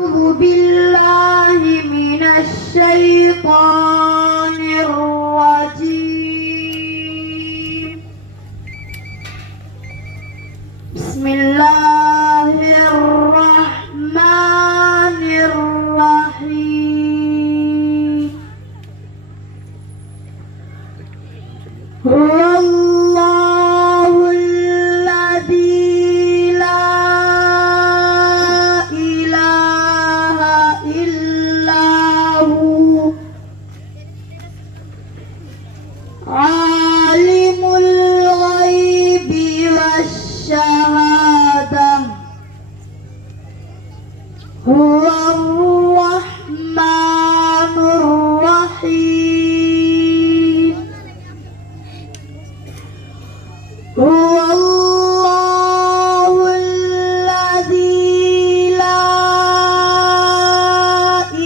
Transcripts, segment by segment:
أعوذ بالله من الشيطان الرجيم. بسم الله الرحمن الرحيم. هو الله الذي لا إله إلا هو عالم الغيب والشهادة هو الرحمن الرحيم. هو الله الذي لا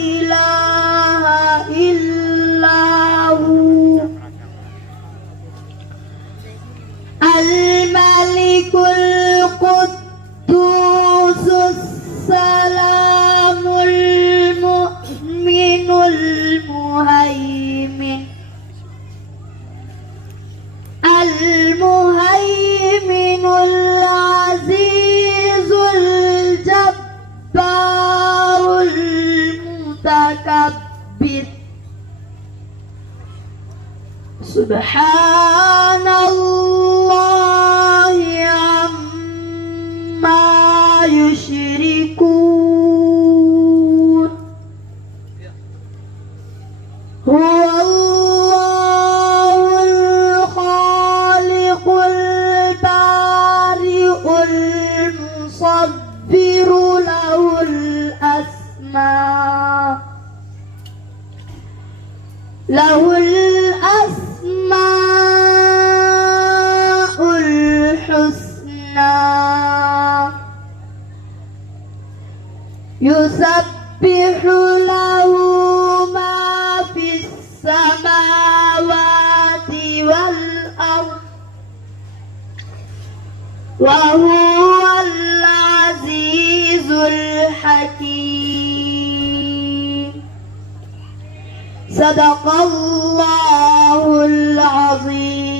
إله إلا هو الملك القدوس السلام المؤمن المهيمن العزيز الجبار المتكبر. سبحان الله عما يشركون. هو الله الخالق البارئ المصور له الأسماء الحسنى. يسبح له ما في السماوات والأرض وهو العزيز الحكيم. صدق الله العظيم.